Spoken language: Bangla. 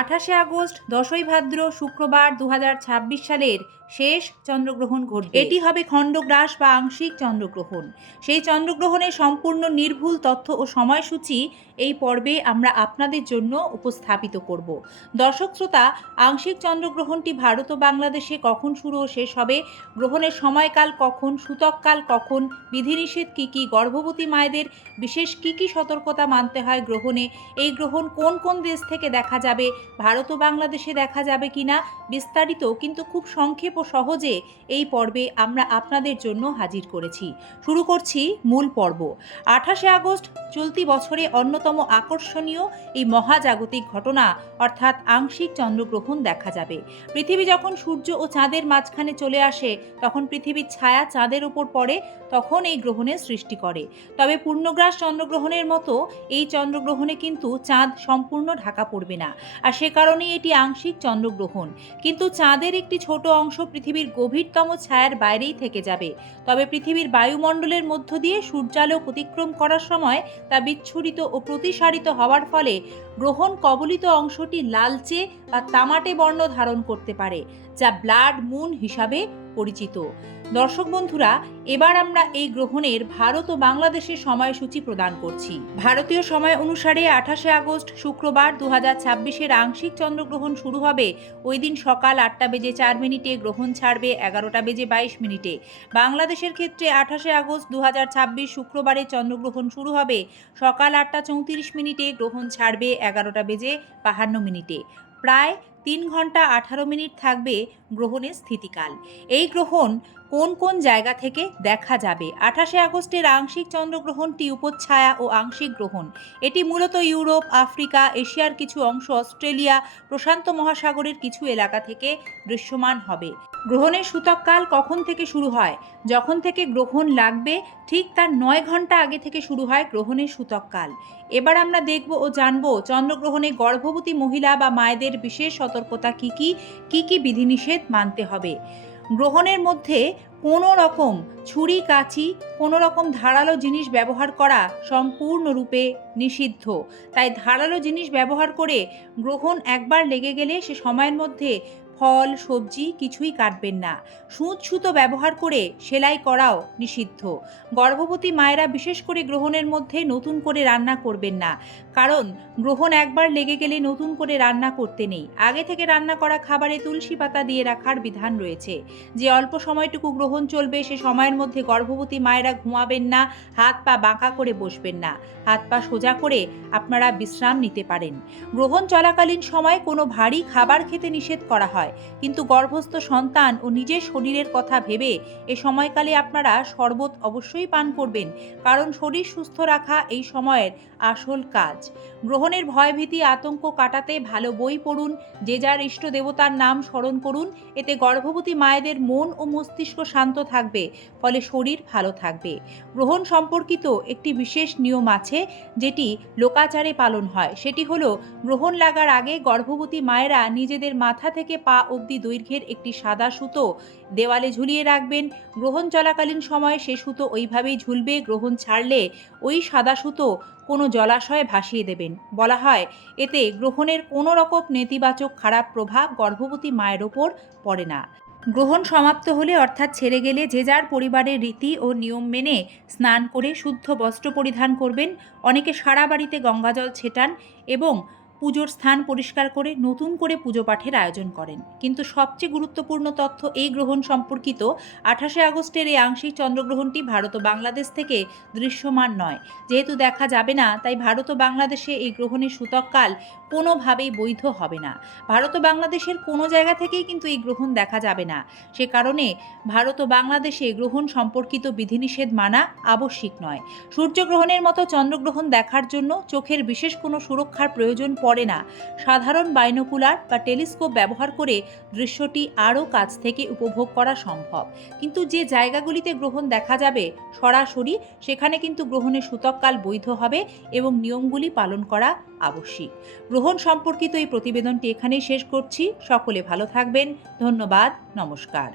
28শে আগস্ট 10ই ভাদ্র শুক্রবার 2026 সালের শেষ চন্দ্রগ্রহণ ঘটবে। এটি হবে খণ্ডগ্রাস বা আংশিক চন্দ্রগ্রহণ। সেই চন্দ্রগ্রহণের সম্পূর্ণ নির্ভুল তথ্য ও সময়সূচি এই পর্বে আমরা আপনাদের জন্য উপস্থাপিত করব। দর্শক শ্রোতা, আংশিক চন্দ্রগ্রহণটি ভারত ও বাংলাদেশে কখন শুরু ও শেষ হবে, গ্রহণের সময়কাল কখন, সূতককাল কখন, বিধিনিষেধ কী কী, গর্ভবতী মায়েদের বিশেষ কী কী সতর্কতা মানতে হয় গ্রহণে, এই গ্রহণ কোন কোন দেশ থেকে দেখা যাবে, ভারত ও বাংলাদেশে দেখা যাবে কিনা, বিস্তারিত কিন্তু খুব সংক্ষেপ ও সহজে এই পর্বে আমরা আপনাদের জন্য হাজির করেছি। শুরু করছি মূল পর্ব। 28শে আগস্ট চলতি বছরে অন্যতম আকর্ষণীয় এই মহাজাগতিক ঘটনা অর্থাৎ আংশিক চন্দ্রগ্রহণ দেখা যাবে। পৃথিবী যখন সূর্য ও চাঁদের মাঝখানে চলে আসে তখন পৃথিবীর ছায়া চাঁদের উপর পড়ে, তখন এই গ্রহণের সৃষ্টি করে। তবে পূর্ণগ্রাস চন্দ্রগ্রহণের মতো এই চন্দ্রগ্রহণে কিন্তু চাঁদ সম্পূর্ণ ঢাকা পড়বে না, আর সে কারণেই এটি আংশিক চন্দ্রগ্রহণ। কিন্তু চাঁদের একটি ছোট অংশ পৃথিবীর গভীরতম ছায়ার বাইরেই থেকে যাবে। তবে পৃথিবীর বায়ুমণ্ডলের মধ্য দিয়ে সূর্যালোক অতিক্রম করার সময় তা বিচ্ছুরিত ও প্রতিসারিত হওয়ার ফলে গ্রহণ কবলিত অংশটি লালচে বা তামাটে বর্ণ ধারণ করতে পারে, যা ব্লাড মুন হিসাবে পরিচিত। দর্শক বন্ধুরা, এবার আমরা এই গ্রহণের ভারত ও বাংলাদেশের সময়সূচি প্রদান করছি। ভারতীয় সময় অনুসারে 28শে আগস্ট শুক্রবার 2026-এর আংশিক চন্দ্রগ্রহণ শুরু হবে ওই দিন সকাল 8:04, গ্রহণ ছাড়বে 11:22। বাংলাদেশের ক্ষেত্রে 28শে আগস্ট 2026 শুক্রবারে চন্দ্রগ্রহণ শুরু হবে সকাল 8:34, গ্রহণ ছাড়বে 11:52। প্রায় 3 ঘন্টা 18 মিনিট থাকবে গ্রহণের স্থিতিকাল। এই গ্রহণ কোন কোন জায়গা থেকে দেখা যাবে? 28শে আগস্টের আংশিক চন্দ্রগ্রহণটি উপচ্ছায়া ও আংশিক গ্রহণ। এটি মূলত ইউরোপ, আফ্রিকা, এশিয়ার কিছু অংশ, অস্ট্রেলিয়া, প্রশান্ত মহাসাগরের কিছু এলাকা থেকে দৃশ্যমান হবে। গ্রহণের সূতককাল কখন থেকে শুরু হয়? যখন থেকে গ্রহণ লাগবে ঠিক তার 9 ঘন্টা আগে থেকে শুরু হয় গ্রহণের সূতককাল। এবার আমরা দেখব ও জানব চন্দ্রগ্রহণে গর্ভবতী মহিলা বা মায়েদের বিশেষ সতর্কতা কী কী বিধিনিষেধ মানতে হবে। গ্রহণের মধ্যে কোনো রকম ছুরি, কাঁচি, কোনো রকম ধারালো জিনিস ব্যবহার করা সম্পূর্ণরূপে নিষিদ্ধ। তাই ধারালো জিনিস ব্যবহার করে গ্রহণ একবার লেগে গেলে সে সময়ের মধ্যে ফল, সবজি কিছুই কাটবেন না। সুঁচ সুতো ব্যবহার করে সেলাই করাও নিষিদ্ধ। গর্ভবতী মায়েরা বিশেষ করে গ্রহণের মধ্যে নতুন করে রান্না করবেন না, কারণ গ্রহণ একবার লেগে গেলে নতুন করে রান্না করতে নেই। আগে থেকে রান্না করা খাবারে তুলসী পাতা দিয়ে রাখার বিধান রয়েছে। যে অল্প সময়টুকু গ্রহণ চলবে সে সময়ের মধ্যে গর্ভবতী মায়েরা ঘুমাবেন না, হাত পা বাঁকা করে বসবেন না, হাত পা সোজা করে আপনারা বিশ্রাম নিতে পারেন। গ্রহণ চলাকালীন সময় কোনো ভারী খাবার খেতে নিষেধ করা হয়, কিন্তু গর্ভস্থ সন্তান ও নিজের শরীরের কথা ভেবে এ সময়কালে আপনারা শরবত অবশ্যই পান করবেন, কারণ শরীর সুস্থ রাখা এই সময়ের আসল কাজ। গ্রহণের ভয়ভীতি আতঙ্ক কাটাতে ভালো বই পড়ুন, যে যার ইষ্ট দেবতার নাম স্মরণ করুন। এতে গর্ভবতী মায়েদের মন ও মস্তিষ্ক শান্ত থাকবে, ফলে শরীর ভালো থাকবে। গ্রহণ সম্পর্কিত একটি বিশেষ নিয়ম আছে যেটি লোকাচারে পালন হয়। সেটি হলো, গ্রহণ লাগার আগে গর্ভবতী মায়েরা নিজেদের মাথা থেকে পা অবধি দৈর্ঘ্যের একটি সাদা সুতো দেওয়ালে ঝুলিয়ে রাখবেন। গ্রহণ চলাকালীন সময়ে সে সুতো ওইভাবেই ঝুলবে। গ্রহণ ছাড়লে ওই সাদা সুতো কোনো জলাশয়ে ভাসিয়ে দেবেন। বলা হয় এতে গ্রহণের কোনো রকম নেতিবাচক খারাপ প্রভাব গর্ভবতী মায়ের ওপর পড়ে না। গ্রহণ সমাপ্ত হলে অর্থাৎ ছেড়ে গেলে যে যার পরিবারের রীতি ও নিয়ম মেনে স্নান করে শুদ্ধ বস্ত্র পরিধান করবেন। অনেকে সারা বাড়িতে গঙ্গাজল ছেটান এবং পুজোর স্থান পরিষ্কার করে নতুন করে পুজো পাঠের আয়োজন করেন। কিন্তু সবচেয়ে গুরুত্বপূর্ণ তথ্য এই গ্রহণ সম্পর্কিত, 28শে আগস্টের এই আংশিক চন্দ্রগ্রহণটি ভারত ও বাংলাদেশ থেকে দৃশ্যমান নয়। যেহেতু দেখা যাবে না, তাই ভারত ও বাংলাদেশে এই গ্রহণের সূতককাল কোনোভাবেই বৈধ হবে না। ভারত ও বাংলাদেশের কোনো জায়গা থেকেই কিন্তু এই গ্রহণ দেখা যাবে না। সে কারণে ভারত ও বাংলাদেশে গ্রহণ সম্পর্কিত বিধিনিষেধ মানা আবশ্যিক নয়। সূর্যগ্রহণের মতো চন্দ্রগ্রহণ দেখার জন্য চোখের বিশেষ কোনো সুরক্ষার প্রয়োজন পড়ে না। সাধারণ বাইনোকুলার বা টেলিস্কোপ ব্যবহার করে দৃশ্যটি আরও কাছ থেকে উপভোগ করা সম্ভব। কিন্তু যে জায়গাগুলিতে গ্রহণ দেখা যাবে সরাসরি, সেখানে কিন্তু গ্রহণের সূতককাল বৈধ হবে এবং নিয়মগুলি পালন করা আবশ্যিক। গ্রহণ সম্পর্কিত এই প্রতিবেদনটি এখানেই শেষ করছি। সকলে ভালো থাকবেন। ধন্যবাদ। নমস্কার।